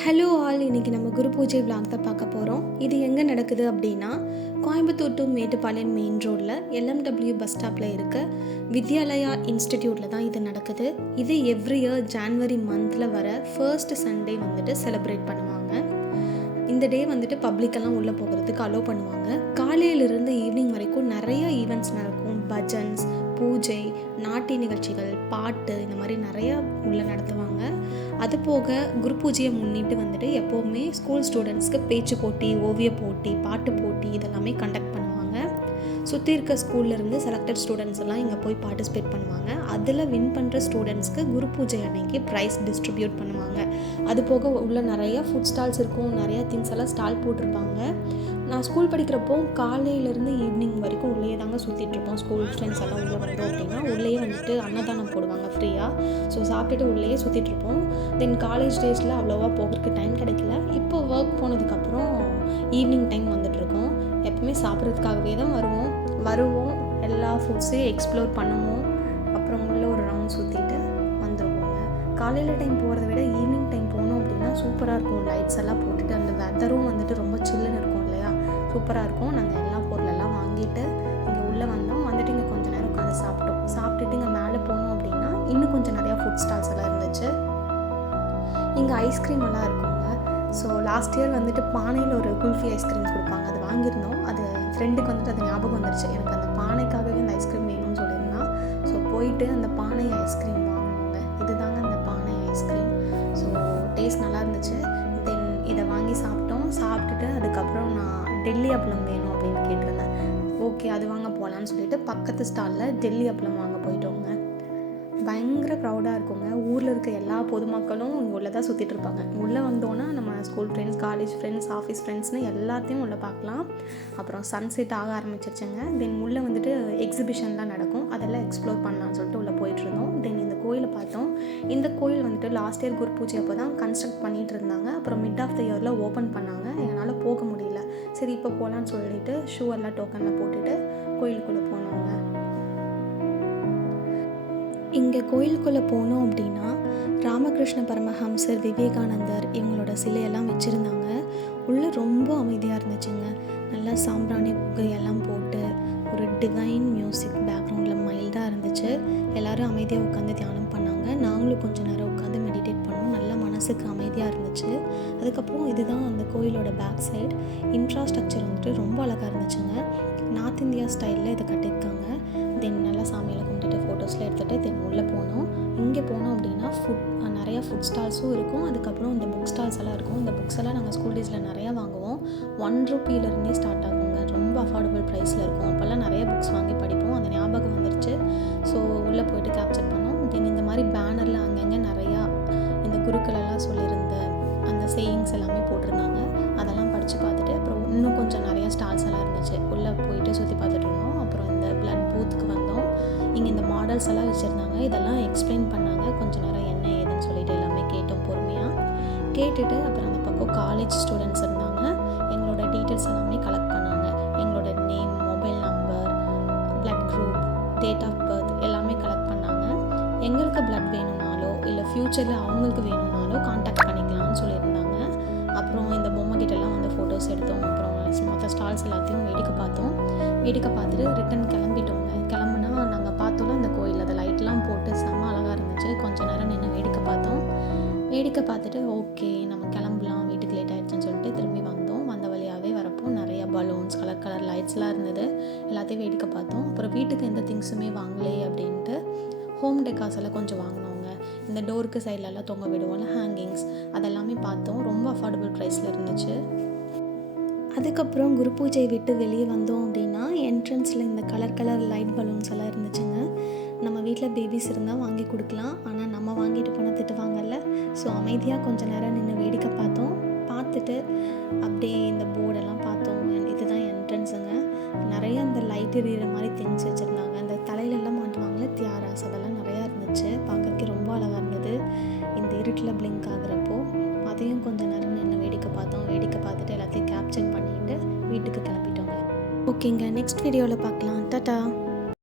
Hello all, இன்றைக்கி நம்ம குரு பூஜை விளாக் தான் பார்க்க போகிறோம். இது எங்கே நடக்குது அப்படின்னா, கோயம்புத்தூர் டு மேட்டுப்பாளையம் மெயின் ரோடில் எல்எம்டபிள்யூ பஸ் ஸ்டாப்பில் இருக்க வித்யாலயா இன்ஸ்டிடியூட்டில் தான் இது நடக்குது. இது எவ்ரி இயர் ஜான்வரி மந்தில் வர ஃபர்ஸ்ட் சண்டே வந்துட்டு செலிப்ரேட் பண்ணுவாங்க. இந்த டே வந்துட்டு பப்ளிக்கெல்லாம் உள்ளே போகிறதுக்கு அலோவ் பண்ணுவாங்க. காலையிலிருந்து ஈவினிங் வரைக்கும் நிறைய ஈவெண்ட்ஸ் நடக்கும். பஜன்ஸ், பூஜை, நாட்டிய நிகழ்ச்சிகள், பாட்டு, இந்த மாதிரி நிறையா உள்ளே நடத்துவாங்க. அது போக குரு பூஜையை முன்னிட்டு வந்துட்டு எப்போவுமே ஸ்கூல் ஸ்டூடெண்ட்ஸ்க்கு பேச்சு போட்டி, ஓவிய போட்டி, பாட்டு போட்டி இதெல்லாமே கண்டக்ட் பண்ணுவாங்க. சுற்றி இருக்க ஸ்கூல்லேருந்து செலக்டட் ஸ்டூடெண்ட்ஸ் எல்லாம் இங்கே போய் பார்ட்டிசிபேட் பண்ணுவாங்க. அதில் வின் பண்ணுற ஸ்டூடெண்ட்ஸ்க்கு குரு பூஜை அன்னைக்கு ப்ரைஸ் டிஸ்ட்ரிபியூட் பண்ணுவாங்க. அது போக உள்ள நிறையா ஃபுட் ஸ்டால்ஸ் இருக்கும், நிறையா திங்ஸ் எல்லாம் ஸ்டால் போட்டிருப்பாங்க. நான் ஸ்கூல் படிக்கிறப்போ காலையிலேருந்து ஈவினிங் வரைக்கும் உள்ளே தாங்க சுற்றிட்டுருப்போம். ஸ்கூல் ஃப்ரெண்ட்ஸ் எல்லாம் உள்ளே வந்தோம் அப்படின்னா உள்ளே வந்துட்டு அன்னதானம் போடுவாங்க ஃப்ரீயாக. ஸோ சாப்பிட்டுட்டு உள்ளே சுற்றிட்டுருப்போம். தென் காலேஜ் டேஸில் அவ்வளோவா போகிறதுக்கு டைம் கிடைக்கல. இப்போ ஒர்க் போனதுக்கப்புறம் ஈவினிங் டைம் வந்துட்டுருக்கோம். எப்பவுமே சாப்பிட்றதுக்காகவே தான் வருவோம் எல்லா ஃபுட்ஸையும் எக்ஸ்ப்ளோர் பண்ணுவோம். அப்புறம் உள்ளே ஒரு ரவுண்ட் சுற்றிட்டு வந்துடுவோங்க. காலையில் டைம் போகிறத விட ஈவினிங் டைம் போனோம் அப்படின்னா சூப்பராக இருக்கும். லைட்ஸ் எல்லாம் போட்டுட்டு அந்த வெதரும் வந்துட்டு ரொம்ப சில்லுன்னு இருக்கும் இல்லையா, சூப்பராக இருக்கும். நாங்கள் எல்லா பொருளெல்லாம் வாங்கிட்டு இங்கே உள்ளே வந்துட்டு இங்கே கொஞ்சம் நேரம் உட்காந்து சாப்பிட்டுட்டு இங்கே மேலே போனோம் அப்படின்னா இன்னும் கொஞ்சம் நிறையா ஃபுட் ஸ்டால்ஸ் எல்லாம் இருந்துச்சு. இங்கே ஐஸ்கிரீம் எல்லாம் இருக்குங்க. ஸோ லாஸ்ட் இயர் வந்துட்டு பானையில் ஒரு குல்ஃபி ஐஸ்கிரீம் கொடுப்பாங்க, அது வாங்கியிருந்தோம். அது ஃப்ரெண்டுக்கு வந்துட்டு அது ஞாபகம் வந்துருச்சு, எனக்கு அந்த பானைக்காகவே அந்த ஐஸ்கிரீம் வேணும்னு சொல்லியிருந்தான். ஸோ போயிட்டு அந்த பானை ஐஸ்கிரீம் வாங்கணுங்க. இதுதாங்க அந்த பானை ஐஸ்கிரீம். ஸோ டேஸ்ட் நல்லா இருந்துச்சு. தென் இதை வாங்கி சாப்பிட்டுட்டு அதுக்கப்புறம் நான் டெல்லி அப்பளம் வேணும் அப்படின்னு கேட்டிருந்தேன். ஓகே, அது வாங்க போகலான்னு சொல்லிட்டு பக்கத்து ஸ்டாலில் டெல்லி அப்பளம் வாங்க போயிட்டோங்க. பயங்கர க்ரௌடாக இருக்குங்க. ஊரில் இருக்க எல்லா பொதுமக்களும் இங்கே உள்ளே தான் சுற்றிட்டு இருப்பாங்க. உள்ளே வந்தோன்னா நம்ம school friends, college friends, office ஃப்ரெண்ட்ஸ்னு எல்லாத்தையும் உள்ளே பார்க்கலாம். அப்புறம் சன்செட் ஆக ஆரம்பிச்சிருச்சுங்க. தென் உள்ளே வந்துட்டு எக்ஸிபிஷன்லாம் நடக்கும், அதெல்லாம் எக்ஸ்ப்ளோர் பண்ணலான்னு சொல்லிட்டு உள்ளே போயிட்டுருந்தோம். தென் இந்த கோயிலை பார்த்தோம். இந்த கோயில் வந்துட்டு லாஸ்ட் இயர் குரு பூஜை அப்போ தான் கன்ஸ்ட்ரக்ட் பண்ணிகிட்டு இருந்தாங்க. அப்புறம் மிட் ஆஃப் த இயரில் ஓப்பன் பண்ணாங்க. என்னால் போக முடியல. சரி இப்போ போகலான்னு சொல்லிட்டு ஷூ எல்லாம் டோக்கனில் போட்டுட்டு கோயிலுக்குள்ளே போனோங்க. இங்கே கோயிலுக்குள்ளே போனோம் அப்படின்னா ராமகிருஷ்ண பரமஹம்சர், விவேகானந்தர் இவங்களோட சிலையெல்லாம் வச்சுருந்தாங்க. உள்ளே ரொம்ப அமைதியாக இருந்துச்சுங்க. நல்லா சாம்பிராணி புகையெல்லாம் போட்டு ஒரு டிவைன் மியூசிக் பேக்ரவுண்டில் மைல்டாக இருந்துச்சு. எல்லோரும் அமைதியாக உட்காந்து தியானம் பண்ணாங்க. நாங்களும் கொஞ்சம் நேரம் உட்காந்து மெடிடேட் பண்ணோம். நல்லா மனசுக்கு அமைதியாக இருந்துச்சு. அதுக்கப்புறம் இதுதான் அந்த கோயிலோட பேக் சைடு. இன்ஃப்ராஸ்ட்ரக்சர் வந்துட்டு ரொம்ப அழகாக இருந்துச்சுங்க. நார்த் இந்தியா ஸ்டைலில் இதை கட்டியிருக்காங்க. தென் நல்லா சாமியில் கும்பிட்டுட்டு ஃபோட்டோஸ்லாம் எடுத்துகிட்டு தென் உள்ளே போனோம். இங்கே போனோம் அப்படின்னா நிறையா ஃபுட் ஸ்டால்ஸும் இருக்கும். அதுக்கப்புறம் இந்த புக் ஸ்டால்ஸ் எல்லாம் இருக்கும். இந்த புக்ஸ் எல்லாம் நாங்கள் ஸ்கூல் டேஸில் நிறையா வாங்குவோம். 1 ரூபீலேருந்தே ஸ்டார்ட் ஆகுங்க. ரொம்ப அஃபோர்டபுள் ப்ரைஸில் இருக்கும். அப்போல்லாம் நிறைய புக்ஸ் வாங்கி படிப்போம். அந்த ஞாபகம் வந்துருச்சு. ஸோ உள்ளே போய்ட்டு கேப்சர் பண்ணோம். தென் இந்த மாதிரி பேனரில் அங்கங்கே நிறையா இந்த குருக்களெல்லாம் சொல்லியிருந்த அந்த சேயிங்ஸ் எல்லாமே போட்டிருந்தாங்க. அதெல்லாம் படித்து பார்த்துட்டு அப்புறம் இன்னும் கொஞ்சம் நிறையா ஸ்டால்ஸ் எல்லாம் இருந்துச்சு. உள்ளே போயிட்டு சுற்றி பார்த்துட்டு இருந்தோம். அப்புறம் இந்த பிளட் பூத்துக்கு வந்தோம். இங்கே இந்த மாடல்ஸ் எல்லாம் வச்சுருந்தாங்க. இதெல்லாம் எக்ஸ்பிளைன் பண்ணாங்க. கொஞ்சம் நேரம் என்ன ஏதுன்னு சொல்லிட்டு எல்லாமே கேட்டோம் பொறுமையாக. கேட்டுட்டு அப்புறம் அந்த பக்கம் காலேஜ் ஸ்டூடெண்ட்ஸ் இருந்தாங்க. எங்களோட டீட்டெயில்ஸ் எல்லாமே கலெக்ட் பண்ணாங்க. எங்களோட name, mobile number, blood group, date of birth எல்லாமே கலெக்ட் பண்ணாங்க. எங்களுக்கு பிளட் வேணும்னாலோ இல்லை ஃப்யூச்சரில் அவங்களுக்கு வேணும்னாலோ கான்டாக்ட் பண்ணிக்கலாம்னு சொல்லியிருந்தாங்க. அப்புறம் இந்த பொம்மை கிட்டலாம் வந்து ஃபோட்டோஸ் எடுத்தோம். அப்புறம் மற்ற ஸ்டால்ஸ் எல்லாத்தையும் வேடிக்கை பார்த்துட்டு ரிட்டன் கிளம்பிட்டோங்க. கிளம்புனா நாங்கள் பார்த்தோம்ல இந்த கோயில், அதை லைட்லாம் போட்டு செம்ம அழகாக இருந்துச்சு. கொஞ்சம் நேரம் நின்று வேடிக்கை பார்த்துட்டு ஓகே நம்ம கிளம்பலாம், வீட்டுக்கு லேட் ஆகிடுச்சுன்னு சொல்லிட்டு திரும்பி வந்தோம். வந்த வழியாகவே வரப்போ நிறைய பலூன்ஸ், கலர் லைட்ஸ்லாம் இருந்தது. எல்லாத்தையும் வேடிக்கை பார்த்தோம். அப்புறம் வீட்டுக்கு எந்த திங்ஸுமே வாங்கலே அப்படின்ட்டு ஹோம் டெக்கார்ஸ் எல்லாம் கொஞ்சம் வாங்கினோங்க. இந்த டோருக்கு சைட்லலாம் தொங்க விடுவோம்ல ஹேங்கிங்ஸ், அதெல்லாமே பார்த்தோம். ரொம்ப அஃபோர்டபுள் ப்ரைஸில் இருந்துச்சு. அதுக்கப்புறம் குரு பூஜையை விட்டு வெளியே வந்தோம் அப்படின்னா என்ட்ரன்ஸில் இந்த கலர் லைட் பலூன்ஸ் எல்லாம் இருந்துச்சுங்க. நம்ம வீட்டில் பேபிஸ் இருந்தால் வாங்கி கொடுக்கலாம், ஆனால் நம்ம வாங்கிட்டு போனால் திட்டுவாங்கல்ல. ஸோ அமைதியாக கொஞ்சம் நேரம் நின்று வேடிக்கை பார்த்துட்டு அப்படியே இந்த போர்டெல்லாம் பார்த்தோம். இதுதான் என்ட்ரன்ஸுங்க. நிறைய அந்த லைட் எரியிற மாதிரி திங்ஸ் வச்சுருந்தாங்க. அந்த தலையிலெல்லாம் மாட்டுவாங்களே தியாராஸ், அதெல்லாம் நிறையா இருந்துச்சு. பார்க்கறதுக்கு ரொம்ப அழகாக இருந்தது. இந்த இருட்டில் பிளிங்க் ஆகுறப்போ அதையும் கொஞ்சம் நேரம் நின்று வேடிக்கை பார்த்துட்டு எல்லாத்தையும் கேப்சர் பண்ணிட்டு வீட்டுக்கு கிளம்பிட்டோங்க. ஓகேங்க, நெக்ஸ்ட் வீடியோவில் பார்க்கலாம். டாடா.